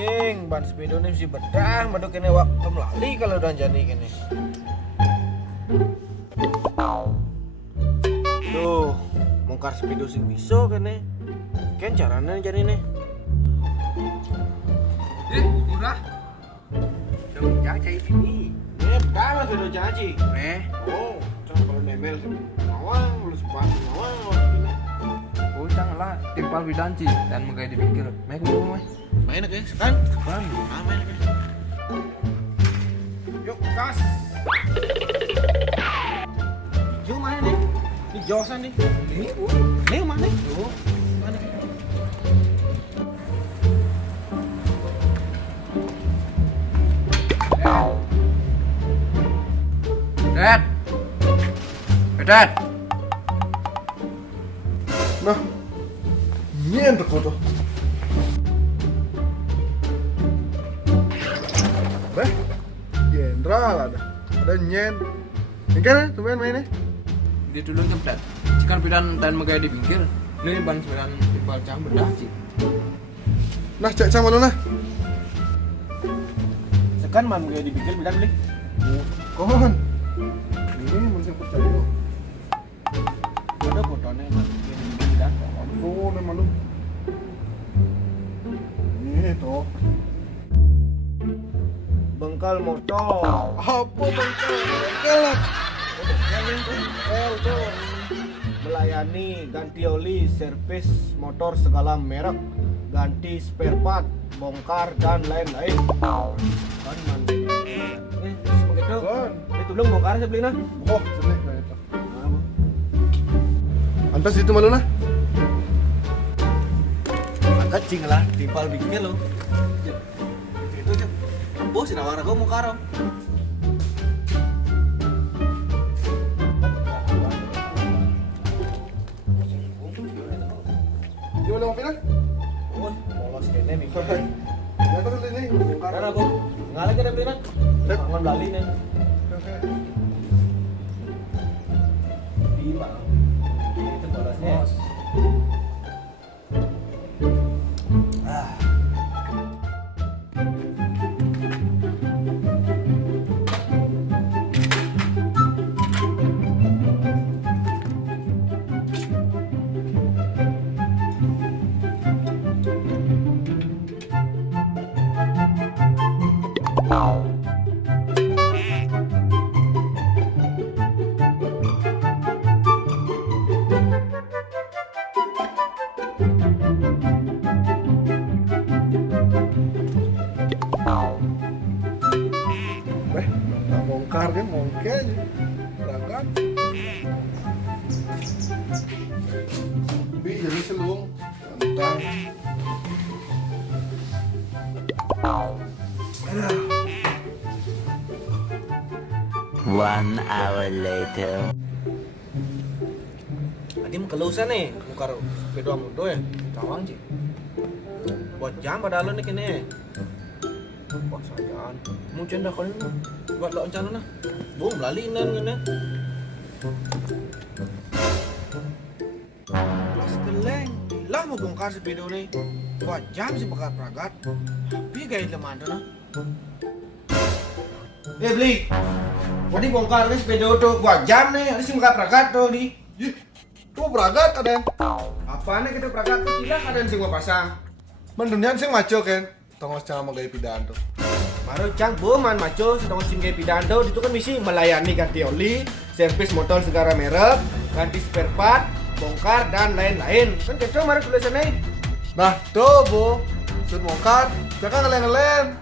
cing, ban sepeda ini mesti bedah, madu kene wak lali kalau udah jani kene. Duh, mongkar sepeda sing bisa kene. Ken carane jani nih. Murah. Jangan caca ini. Dah mas udah caci. Oh, jangan kalau nemel nawang, lu sepan nawang ini. Oh, janganlah timpal bidanci dan menggaya di pinggir. Main dulu, Mas. Main guys, kan? Kan. Main guys. Yuk, gas. Yuk mana nih? Ini josan nih. Ini mana? Tuh. Mana? Dad. Dad. Nah, nyen tuh tuh. Beh, jenderal ada nyen. Ini kan tuh mainnya. Dia dulu nyempat. Cikan bidan dan menggaya di pinggir. Ini ban sembilan timpal cang bedah, Cik. Nah, cek sama mana? Sekan mam gue dipikir bidan beli. Kon. Ini masih percaya. Ada fotonya mam gue dipikir bidan. Oh, memang lu. Ini tuh. Bengkel motor. Apa bengkel? Bengkel. Bengkel tuh. Melayani ganti oli, servis motor segala merek, ganti spare part, bongkar dan lain-lain. Kan man. Begitu. Kon. Itu belum bongkar saya beli nah. Oh, jelek kayak itu. Antas itu malu nah? Angkat cing lah, timpal bikin lo. Itu aja. Bos nawar aku mau karo. Gimana mau pindah? Oh, polos kene nih. Ya terus ini bongkar. Karena aku ngalah kita beli nah. Ngan bali nih. Oke. Lima. Itu polosnya. Nah bongkar kan mungkin berangkat bi jadi selung tentang 1 hour later. Tadi mau kelusan nih, bongkar sepeda motor ya. Cawang sih. Buat jam padahal nih kene. Wah sayang, mau cendak kau ini buat lo rencana nah. Bung lali ini. Kelas keleng, lah mau bongkar sepeda nih. 2 jam sih bakal peragat. Tapi gaya lemah nah. Beli. Tadi bongkar nih sepeda tuh 2 jam nih, ada sih bakal peragat tuh di. ih tuh beragat ada yang Apaan nih kita peragat tuh tidak ada yang sih gua pasang. mendunian sih maco kan tongos cara mau gaya pidahan tuh Baru cang boman maco sedang singgah pidanto itu kan misi melayani ganti oli, servis motor segala merek, ganti spare part, bongkar dan lain-lain. Kan gitu mari tulisannya. nah tuh bu sud bongkar jangan ngelem-ngelem